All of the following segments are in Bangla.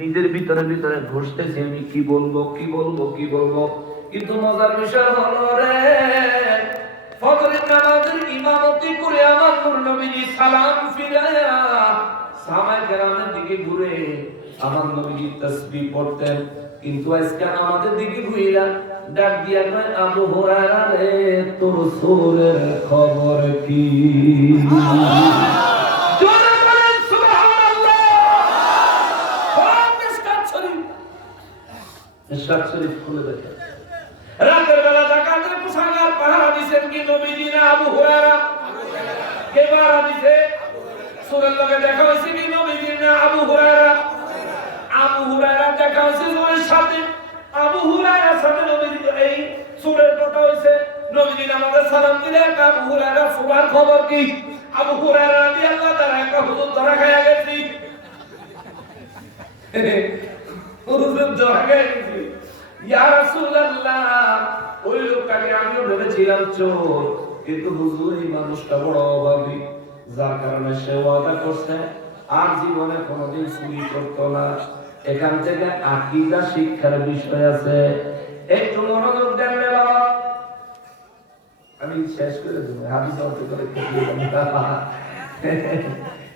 নিজের ভিতরে ভিতরে ঘষতেছি আমি কি বলবো কিন্তু মজার বিষয় হলো রে, ফজরের নামাজের ইমামতি করে আমার নূর নবীজি সালাম ফিরায়া সাহাবায়ে কেরামের দিকে ঘুরে আমার নবীজি তাসবিহ পড়তেন, কিন্তু আজকে আমাদের দিকে ঘুইরা ডাক দিয়া কয়, আবু হুরায়রা রে তোর সোরের খবর কি? রাতের বেলা যাকাতের কোষাগার পাহারা দিবেন কি নবীজি না আবু হুরায়রা? কে পাহারা দিছে? সূরার লগে দেখা হইছে কি নবীজি না আবু হুরায়রা? আবু হুরায়রা দেখা হইছে সূরের সাথে, আবু হুরায়রার সাথে নবীজি এই সূরের কথা হইছে। নবীজি নামাজে সালাম দিলে আবু হুরায়রা সূরার খবর কি? আবু হুরায়রা রাদিয়াল্লাহু তাআলা একটা হুজুর ধরা খাইয়া গেছি, হুজুর ধরা খাইয়া গেছি। ইয়া রাসূলুল্লাহ, ওই লোকটাকে আমিও ভেবেছিলাম চোর, কিন্তু হুজুর এই মানুষটা বড় অভাবী, যার কারণে সে ওয়াদা করছে আর জীবনে কোনোদিন চুরি করতো না। এখান থেকে আকীদা শিক্ষার বিষয় আছে, একটু মনোযোগ দেন রে বাবা। আমি শেষ করে দেব, হাদিস অর্থ করে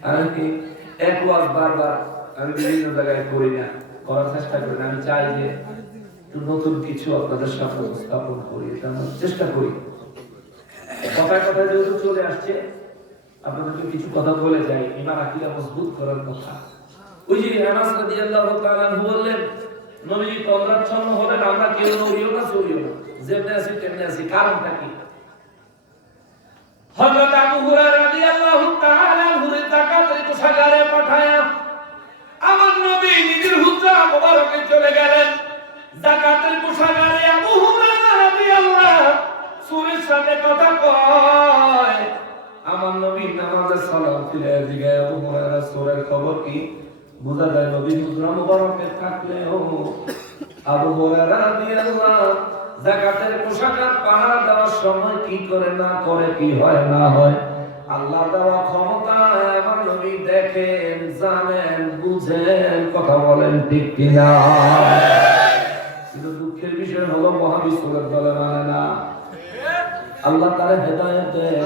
আমি এক ওয়াজ বারবার আমি বিভিন্ন জায়গায় করি না, করার চেষ্টা করি না। আমি চাই যে নতুন কিছু আপনাদের সামনে উপস্থাপন করি, এটা আমরা চেষ্টা করি। কথায় কথায় যেহেতু চলে আসছে, আপনাদেরকে কিছু কথা বলে যাই, ঈমান আকীদা মজবুত করার কথা। ওই যে আনাস রাদিয়াল্লাহু তাআলা বললেন, নবীজি তন্দ্রাচ্ছন্ন হলেন, আমরা কেউ নড়িও না চড়িও না, যেমনি আছি তেমনি আছি। কারণটা কি? হযরত আবু হুরায়রা রাদিয়াল্লাহু তাআলা হুরে যাকাতের কোষাগারে পাঠায়া আমার নবী নিজের হুজরা মোবারকে চলে গেলেন। যাকাতের কোষাগারে আবু হুরায়রা রাদিয়াল্লাহু সূরের সাথে কথা কয়, আমার নবী নামাজে সালাম ফিরায় জিগায়, আবু হুরায়রা সূরের খবর কি? বুঝা যায় নবী হুজরা মোবারকে থাকলেও আবু হুরায়রা রাদিয়াল্লাহু যাকাতের কোষাগার পাহারা দেওয়ার সময় কি করে না করে, কি হয় না হয়, আল্লাহ দেওয়া ক্ষমতা আমার নবী দেখেন, জানেন, বুঝেন। কথা বলেন ঠিক কিনা? কিন্তু দুঃখের বিষয় হলো মহাবিশ্বরের দলে মানে না। আল্লাহ তার হেদায়েত দেয়।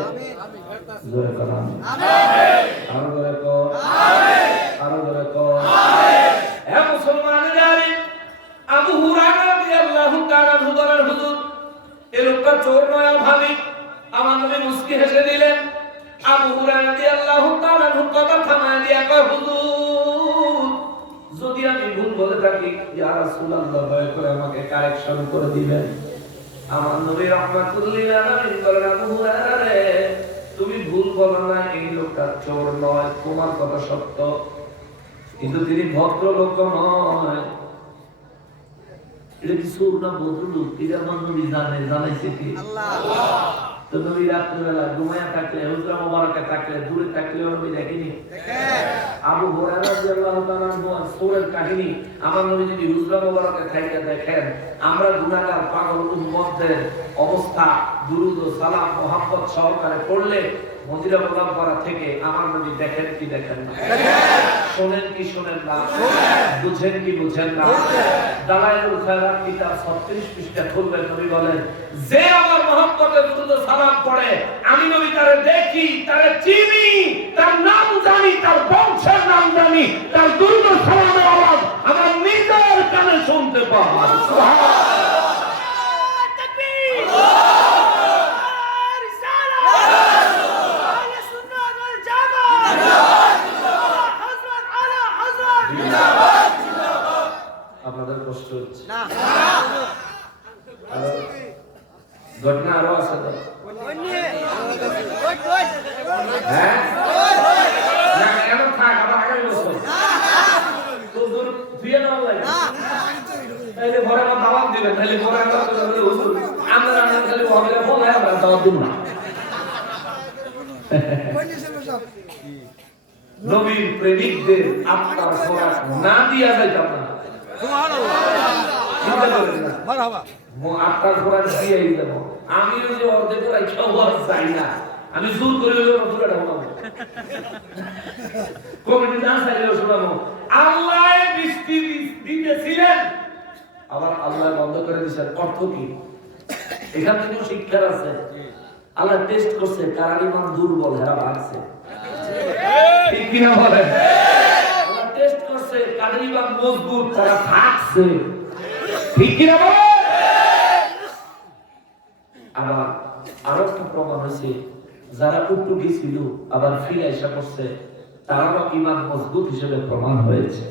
জোরে কর আমিন। আরো জোরে কর আমিন। আরো জোরে কর আমিন। হে মুসলমানেরা, আবু হুরায়রা রাদিয়াল্লাহু তাআলা হুজুরের হুজুর, এই লোকটা চোর নয়, ভাবি। আমার নবী মুস্কি হেসে দিলেন। আবু হুরায়রা রাদিয়াল্লাহু তাআলা কথা থামায় দিয়া কয়, হুজুর যদি আমি ভুল বলে থাকি, ইয়া রাসূলুল্লাহ দয়া করে আমাকে কারেকশন করে দিবেন। আমার নবী রাহমাতুল লিল আলামিন বলেন, আবু হুরায়রা রে, তুমি ভুল বলো না, এই লোকটা চোর নয়, তোমার কথা সত্য, কিন্তু তিনি ভদ্রলোক নয়। এটা কি চোর না ভদ্রলোক? এটা আমার নবী জানাইছে কি? আল্লাহ। তো নবী রাত্রিবেলা ঘুমায়া থাকলে, হুজরা মোবারকে থাকলে, দূরে থাকলে নবী দেখেনি? আবু হুরায়রা রাদিয়াল্লাহু তাআলা সূরের কাহিনী আমার নবী যদি হুজরা মোবারকে থাইকা দেখেন, আমরা গুনাহগার পাগল উম্মতের অবস্থা দুরূদ ও সালাম মুহাব্বত সহকারে পড়লে মদিনা মুনাওয়ারা থেকে আমার নবী দেখেন কি দেখেন না? শোনেন কি শোনেন না? বুঝেন কি বুঝেন না? দালায়েলুল খায়রাত কিতাব 36 পৃষ্ঠা খুলবেন, নবী বলেন, যে আমার মুহাব্বতে দুরূদ ও সালাম পড়ে, আমি নবী তারে দেখি, তারে চিনি, তার নাম জানি, তার বংশের নাম জানি, তার দুরূদ ও সালামের আওয়াজ আমার নিজের কানে শুনতে পাই। সুবহানাল্লাহ। আপনাদের কষ্ট হচ্ছে না? ঘটনা আরো আছে তো? হ্যাঁ, এখন থাক, আবার আগামী বছর তো দূর ধুয়ে নেওয়া লাগে। তাইলে ঘরে আমার দাওয়াত দিবেন, তাইলে ঘরে আমার হুজুর আমরা রান্না খালি হবে বলে আমরা দাওয়াত দিব না। নবীর প্রেমিকদের আত্মার খোরাক না দিয়া যাইতাম না। আত্মার খোরাক দিয়েই দেব। আমিও যে অর্ধেক খাওয়ার চাই না, আমি জোর করে পুরোটা শোনাবো, কমিটি না চাইলেও শোনাবো। আল্লাহ বৃষ্টি জিনিসের অর্থ কি? এখান থেকেও শিক্ষার আছে। আল্লাহ টেস্ট করছে কার ঈমান দুর্বল, এরা ভাগছে। ঠিক কিনা বলেন? আল্লাহ টেস্ট করছে কার ঈমান মজবুত, তারা থাকছে। ঠিক কিনা বলেন? আবার আরো একটা প্রমাণ হয়েছে, যারা উটুকি ছিল আবার ফিরে এসে করছে, তারাও ঈমান মজবুত হিসেবে প্রমাণ হয়েছে।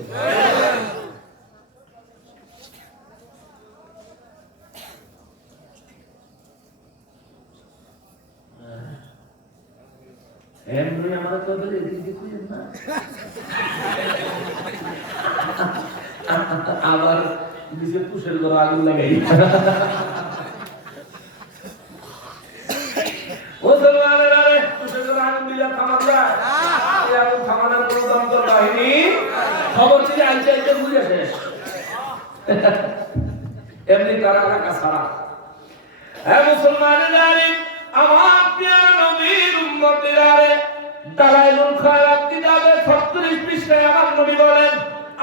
আবার নিজের পুষের ঘরে আগুন লাগাই। এমনি তারা এলাকা ছাড়া। হ্যাঁ মুসলমানেরা, আমার প্রিয় নবীর উম্মতেরা, দালাইলুল খায়রাত কিতাবে 36 পৃষ্ঠায় আমার নবী বলেন,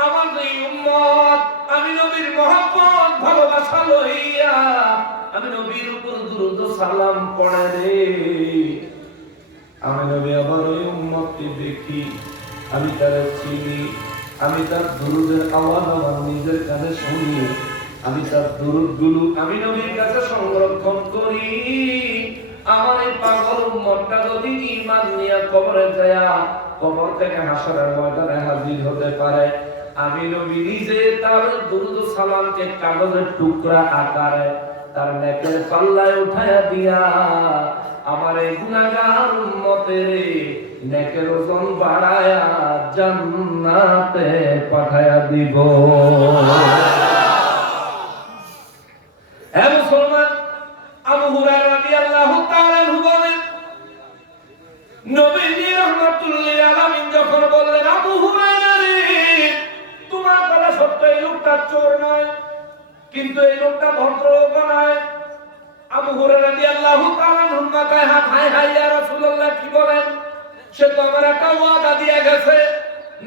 আমার এই উম্মত আমি নবীর মহব্বত ভালোবাসা লইয়া আমি নবীর উপর দুরূদ ও সালাম পড়ে রে। আমি নবী আমার ওই উম্মতকে দেখি, আমি তারে চিনি, আমি তার দুরূদের আওয়াজ আমার নিজের কানে শুনি, আমি তার দুরূদগুলো আমি নবীর কাছে সংরক্ষণ করি। আমার এই পাগল উম্মতটা যদি ঈমান নিয়ে কবরে যায়, কবর থেকে হাসরের ময়দানে হাজির হতে পারে, আমি নবী নিজে তার দুরূদ ও সালামকে কাগজের টুকরা আকারে তার নেকের পাল্লায় উঠায়া দিয়া আমার এই গুনাহগার উম্মতের নেকের ওজন বাড়ায়া জান্নাতে পাঠায়া দিব। হে মুসলমান, আবু হুরায়রা রাদিয়াল্লাহু তাআলা আনহু বলেন, নবীজি রাহমাতুল্লিল আলামিন যখন বললেন, আবু হুরায়রা রে, তোমার কথা সত্য, এই লোকটা চোর নয়, কিন্তু এই লোকটা ভদ্রলোক নয়। আবু হুরায়রা রাদিয়াল্লাহু তাআলা আনহুর মাথায় হাত, হায় হায় ইয়া রাসূলুল্লাহ, কি বলেন? সে তো আমার একটা ওয়াদা দিয়ে গেছে।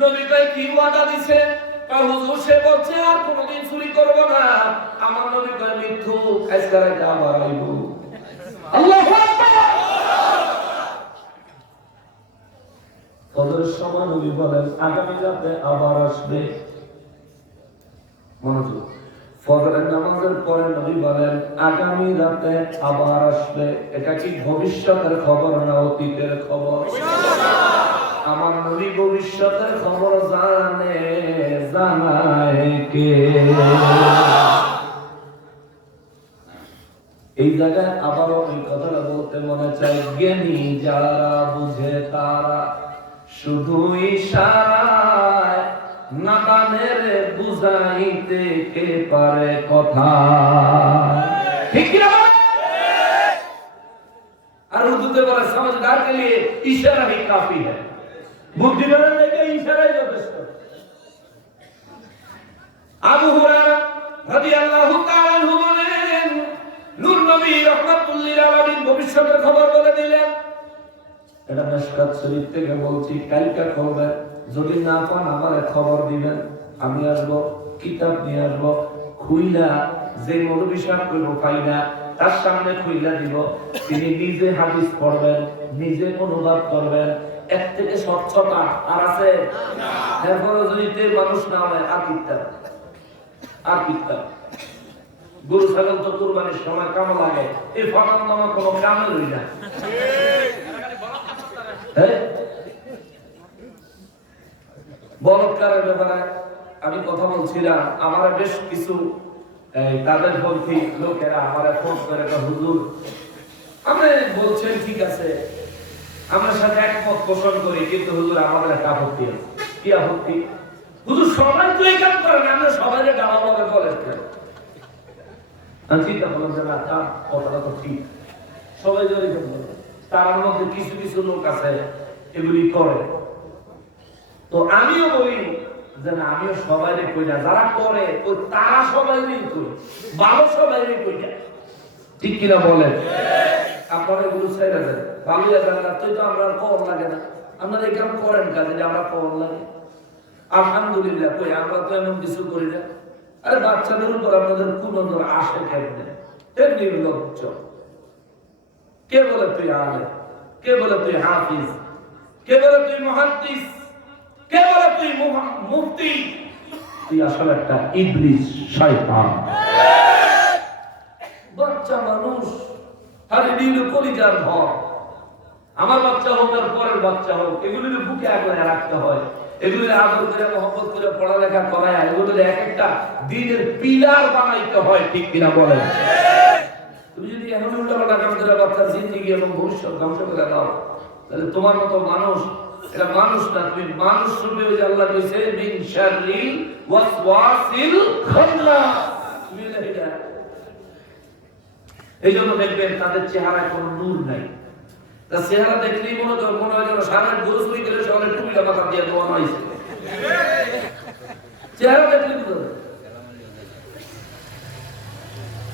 নবী কয়, কি ওয়াদা দিছে? কয়, হুজুর সে বলছে আর কোনোদিন চুরি করব না। আমার নবী কয়, মিথ্যুক, আজকে রাতে আবার আইব। আল্লাহু আকবার। ফজরের সময় নবী বলেন, আগামী রাতে আবার আসবে। মনোযোগ, ফজরের নামাজের পরে নবী বলেন, আগামী রাতে আবার আসবে। এটা কি ভবিষ্যতের খবর না অতীতের খবর? আমার নবী ভবিষ্যতের খবর জানে, জানায় কে? এই জায়গায় আবারও ওই কথাটা বলতে মনে চাই, জ্ঞানী যারা বুঝে তারা শুধু ইশারায় নাদানের বুঝাইতে কে পারে কথা। ঠিক কি না? আর উর্দুতে বলে, समझदार के लिए इशारा ही काफी है। বুদ্ধিমানের লেগে ইশারাই যথেষ্ট। আবু হুরায়রা রাদিয়াল্লাহু তাআলা আনহু বলেন, নূর নবী রাহমাতুল্লিল আলামিন ভবিষ্যতের খবর বলে দিলেন। এটা মিশকাত শরীফ থেকে বলছি, কালকে করবে, যদি না পান আমারে খবর দিবেন, আমি আসবো, কিতাব নিয়ে আসবো, খুইলা যে মৌলবী সাহেব করবো পাই না, তার সামনে খুইলা দিব, তিনি নিজে হাদিস পড়বেন, নিজে অনুবাদ করবেন। এর থেকে স্বচ্ছতা আর আছে? এরপরে যদি মানুষ না হয়, আর কিতাব, আর কিতাব। গরু ছাগল তো কুরবানির সময় কামে লাগে, এই ফরমান নামা কোনো কামে রই না। বলৎকারের ব্যাপারে আমি কথা বলছিলাম, আমার বেশ কিছু তাদের পন্থী লোকেরা আমার ফোন করে, হুজুর আপনি বলছেন ঠিক আছে, আমার সাথে একমত পোষণ করি, কিন্তু হুজুর আমাদের একটা আপত্তি আছে। কি আপত্তি? হুজুর সবাই তো এই কাজ করেন, আমরা সবাই ডালাভাবে বলেন কেন? আমি চিন্তা করলাম যে না, তার কথাটা তো ঠিক, সবাই যদি তার মধ্যে কিছু কিছু লোক আছে এগুলি করে। তো আমিও বলি যে না, আমিও সবাই কই না, যারা করে তারা সবাই কই, ভালো সবাই কই না। ঠিক কিনা বলেন? আপনারা এগুলো ছেড়ে দেন, ভালো জায়গা তুই তো আমরা কর লাগে না, আপনারা এখানে করেন কাজে আমরা কর লাগে। আলহামদুলিল্লাহ কই, আমরা তো এমন কিছু করি না। আরে বাচ্চাদের উপর আপনাদের কোন নজর আসে কেমনে? এর নির্লজ্জ। কে বলে তুই আলেম? কে বলে তুই হাফিজ? কে বলে তুই মুহাদ্দিস? কে বলে তুই মুফতি? তুই আসলে একটা ইবলিস, শয়তান। বাচ্চা মানুষ, আরে নীল কলিজার ভর। আমার বাচ্চা হোক আর পরের বাচ্চা হোক, এগুলির বুকে আগলে রাখতে হয়, এগুলির আদর করে মহব্বত করে পড়ালেখা করায়, এগুলির এক একটা দিনের পিলার বানাইতে হয়, ঠিক কিনা বলেন? তুমি যদি এখন উল্টাপাল্টা কাম করে বাচ্চার জিন্দেগি এবং ভবিষ্যৎ ধ্বংস করে দাও, তাহলে তোমার মতো মানুষ, এটা মানুষ না, তুমি মানুষ রূপে ওই যে আল্লাহ কইছে মিন শাররিল ওয়াসওয়াসিল খান্নাস। তুমি এটা এই জন্য দেখবেন তাদের চেহারায় কোনো নূর নাই। তার চেহারা দেখলেই মনে হয় মনে হয় যেন সারা গোরস্তুই করে সকালে টুপিটা মাথা দিয়ে দোয়া হয়েছে। চেহারা দেখলে বুঝতে হবে।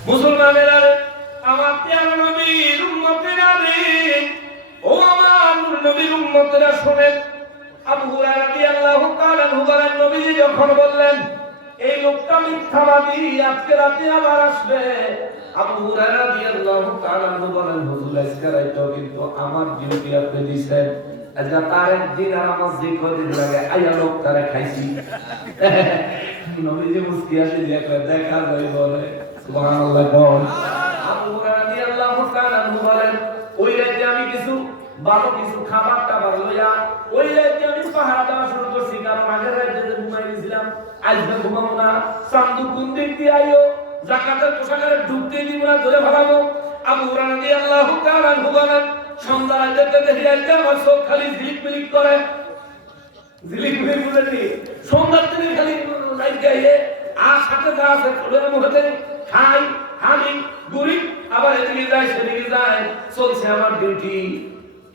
মুসলমানেরা, আমার প্রিয় নবীর উম্মতেরা রে, ও আমার নূর নবীর উম্মতেরা শুনেন। আবু হুরায়রা রাদিয়াল্লাহু তাআলা আনহু বলেন, নবীজি যখন বললেন এই লোকটা মিথ্যাবাদী, আজকে রাতে আবার আসবে, আবু হুরায়রা রাদিয়াল্লাহু তাআলা আনহু বলেন, হুজুর আজকে রাতে কিন্তু আমার ডিউটি আপনি দিবেন, আজকে তার একদিন আর আমার যে কদিন লাগে আইয়া লোকটারে খাইছি। নবীজি মুস্কি হাসি দিয়ে দেখা যায় বলে সুবহানাল্লাহ। আবু হুরায়রা রাদিয়াল্লাহু তাআলা আনহু বলেন, ওই রাতে আমি কিছু ভালো কিছু খাবার টাবার লইয়া ওই রাতে আমি পাহারা দেওয়া শুরু করছি, কারণ আগের রাতে ঘুমাই গেছিলাম, আজকে ঘুমাবো না, চান্দু কোন দিক দিয়ে আইও, যাকাতের কোষাগারে ঢুকতে দিব না, ধরে ফেলাবো। আবু হুরায়রা রাদিয়াল্লাহু তাআলা আনহু বলেন, সন্ধ্যা রাতে দেখি আজকে আমার চোখ খালি ঝিলিক মিলিক করে, ঝিলিক মিলিক বলেনি, সন্ধ্যার দিনে খালি লাইট গাইয়ে আর সাথে যা আছে খোলের মুখে খাই হামি গুড়ি, আবার এদিকে যায় সেদিকে যায়, চলছে আমার ডিউটি।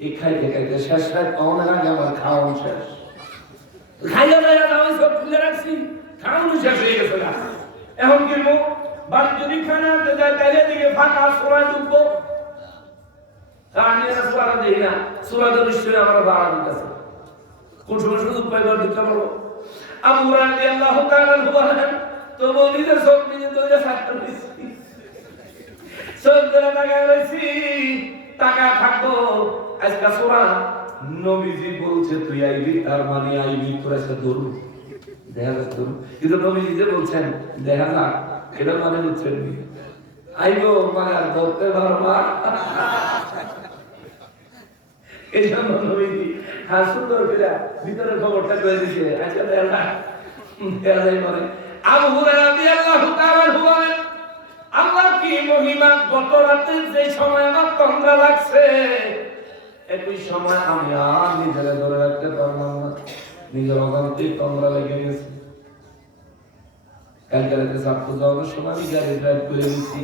এই খাইতে খাইতে শেষ রাত পাওয়ার আগে আমার খাওয়ানো শেষ, খাইয়া যায় আমি সব খুলে রাখছি, খাওয়ানো শেষ হয়ে গেছে না। এখন কিনবো বাড়ি যদি খানা আনতে যায় তাইলে দিকে ফাঁকা সোলায় ঢুকবো, আমি আর সোলা দেখি না, সোলা তো নিশ্চয়ই আমার বাড়া দিতেছে, কোন সময় সুযোগ পাই ঘর ঢুকতে পারবো। আবু হুরায়রা রাদিয়াল্লাহু তাআলা আনহু বলেন, তবু নিজের চোখ নিজে ধরে থাকতে দিচ্ছি, চোখ ধরে তাকায় রয়েছি, টাকা থাকবো। আজকে সোনা নবীজি বলছে তুই আইবি, তার মানে আইবি, তোর আজকে ধরু দেখা যাচ্ছে ধরু, কিন্তু নবীজি যে বলছেন দেখা যাক, এটা মানে বুঝছেন আইবো মানে আর ধরতে পারবা। এই জন্য নবীজি হ্যাঁ সুন্দর করে ভিতরের খবরটা করে দিচ্ছে, আজকে দেখা যায় মানে। আবু হুরায়রা রাদিয়াল্লাহু তাআলা আনহু বলেন, আল্লাহ কি মহিমা, গত রাতে যে সময় আমার তন্দ্রা লাগছে, একই সময় আমি আর নিজেরা ধরে রাখতে পারলাম না, নিজের অজান্তে তন্দ্রা লেগে গেছে। কালকে রাতে ছাত্র যাওয়ার সময় আমি গাড়ি ড্রাইভ করে গেছি,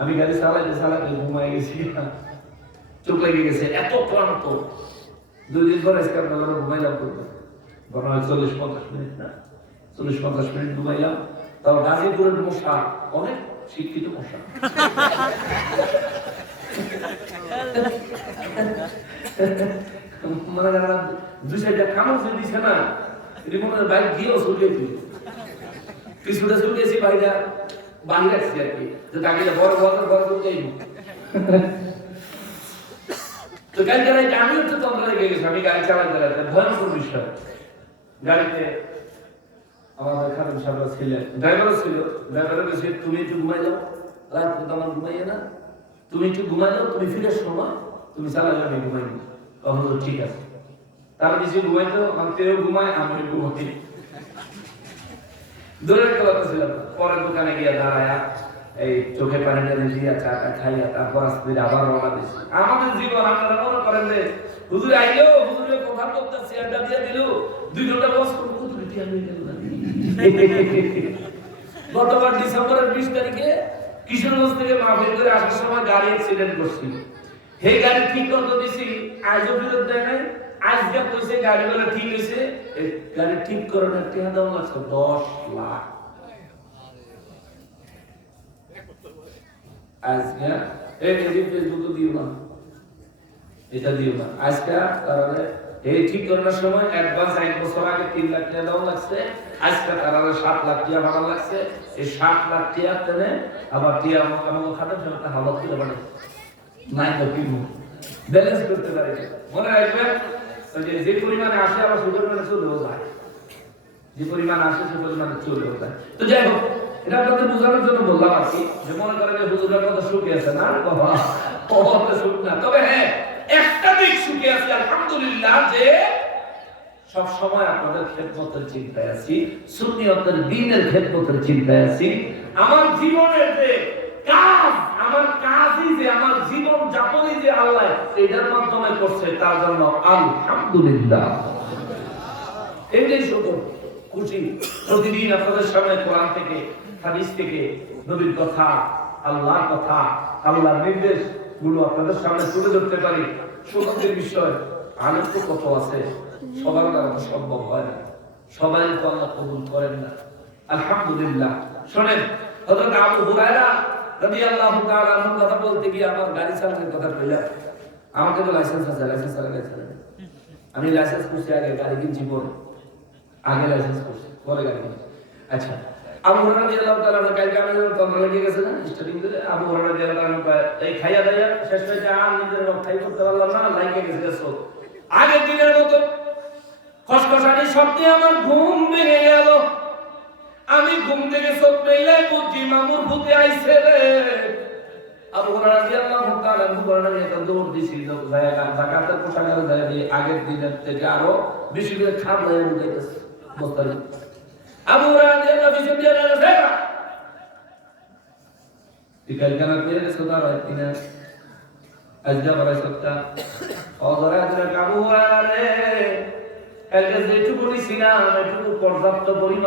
আমি গাড়ি চালাইতে চালাইতে ঘুমাই গেছি, চোখ লেগে গেছে, এত ক্লান্ত। 2 দিন পরে ঘুমাইলাম, মনে হয় 40-50 মিনিট না, 40-50 মিনিট ঘুমাইলাম। তাও গাজীপুরের মশা অনেক শিক্ষিত মশা, মানে দুই সাইডে কামড় দিছে না, এটি মনে হয় বাইক গিয়েও চলিয়েছি, কিছুটা চলিয়েছি বাইরা বাহির রাখছি আর কি, যে তাকে বড় বড় বড় করতেই। তো কালকে রাতে আমিও তো তন্দ্রা লেগে গেছি, আমি গাড়ি চালাতে চালাতে ভয়ঙ্কর বিষয়। গাড়িতে আমাদের খারাপ সাহেব ছিলেন, ড্রাইভারও ছিল, ড্রাইভারের কাছে তুমি একটু ঘুমাই যাও, রাত তো আমার ঘুমাইয়ে না, তুমি একটু ঘুমাই যাও, তুমি ফিরে সময় তুমি চালালে আমি ঘুমাই নি। তখন তো ঠিক আছে, তার নিচে ঘুমাইতো, আমি তেও ঘুমাই, আমি ঘুমাই। দূরের কথা ছিলাম, পরের দোকানে গিয়ে দাঁড়ায়া এই চোখে পানিটা দিয়ে চাটা খাইয়া তারপর আস্তে আবার রওনা দিছি। আমাদের জীবন আপনারা মনে করেন যে হুজুর আইলো, হুজুরের কথা বলতে চেয়ারটা দিয়ে দিল, 2 ঘন্টা বস করবো, হুজুর টিয়া হয়ে গেল না। গতবার ডিসেম্বরের 20 তারিখে কিশোরগঞ্জ থেকে মাহফিল করে আসার সময় গাড়ি অ্যাক্সিডেন্ট করছি, সেই গাড়ি ঠিক করতে দিছি, আজও ফেরত দেয় নাই। আজকে কইছে গাড়িগুলো ঠিক হয়েছে, গাড়ি ঠিক করানোর টাকা দাম লাগছে 10 লাখ। আজকে এই ফেসবুকে দিও না, এটা দিও না, আজকে তাহলে এই ঠিক করার সময় অ্যাডভান্স 1 বছর আগে 3 লাখ টাকা দেওয়া লাগছে, আজকে তারা 7 লাখ টাকা ভাড়া লাগছে। এই 7 লাখ টাকা তেনে আবার টিয়া আমাকে খাতে একটা হালত করে বাড়ে নাই তো কি ব্যালেন্স করতে পারে। মনে রাখবেন যে পরিমাণে আসে আবার সুদের মানে চলেও যায়, যে পরিমাণ আসে সে পরিমাণে চলেও যায়। তো যাই হোক, এটা আপনাদের বোঝানোর জন্য বললাম আর কি, যে মনে করেন যে হুজুরের কথা সুখী আছে না বাবা, অত সুখ না। তবে হ্যাঁ, একটা দিক সুখী আছে আলহামদুলিল্লাহ, যে সব সময় আপনাদের খেদমতের চিন্তায় আছি, সুন্নিয়তের দ্বীনের খেদমতের চিন্তায় আছি। আমার জীবনের যে কাজ, আমার কাজই যে আমার জীবন যাপনই যে আল্লাহ এটার মাধ্যমে করছে, তার জন্য আলহামদুলিল্লাহ। এটাই শুধু খুশি। প্রতিদিন আপনাদের সামনে কোরআন থেকে, হাদিস থেকে, নবীর কথা, আল্লাহর কথা, আল্লাহর নির্দেশ গুলো আপনাদের সামনে তুলে ধরতে পারি। সুখের বিষয়, আলেম তো কত আছে, সবার দ্বারা তো সম্ভব হয় না, সবাই তো আল্লাহ কবুল করেন না। আলহামদুলিল্লাহ। শোনেন, হযরত আবু হুরায়রা রাদিয়াল্লাহু তাআলা আনহু কথা বলতে গিয়ে আমার গাড়ি চালানোর কথা কইলা, আমাকে তো লাইসেন্স আছে, লাইসেন্স চালাইছি আমি, লাইসেন্স করছি আগে, গাড়ি কিনছি পরে, আগে লাইসেন্স করছি পরে গাড়ি কিনছি। আচ্ছা, আবু হুরায়রা রাদিয়াল্লাহু তাআলা কালকে আমি যখন কন্ট্রোল লেগে গেছে না স্টার্টিং করে, আবু হুরায়রা রাদিয়াল্লাহু তাআলা এই খাইয়া দাইয়া শেষ হয়ে আর নিজের খাই করতে পারলাম না, লাইকে গেছে সব। আগের দিনের মতো খসখসানি শব্দে আমার ঘুম ভেঙে গেল। আমি ঘুম থেকে চোখ মেলে বুঝি মামুর ভূতে আইছে রে। আবু হুরায়রা রাদিয়াল্লাহু তাআলা ঘুরনা নিয়ে তো দৌড় দিছিল, জায়গা যাকাতের পোশাকের জায়গা আগের দিনের থেকে আরো বেশি করে খাপ হয়ে উঠেছে বস্তায়। আবু হুরায়রা রাদিয়াল্লাহু তাআলা বলেন, ইকাল কানা পেরে সোদা রাইতিনা আজদা বড় সত্তা অজরা আবু হুরায়রা রে, এর যেটুকু নিছিলাম এটুকু পর্যাপ্ত পরিমাণ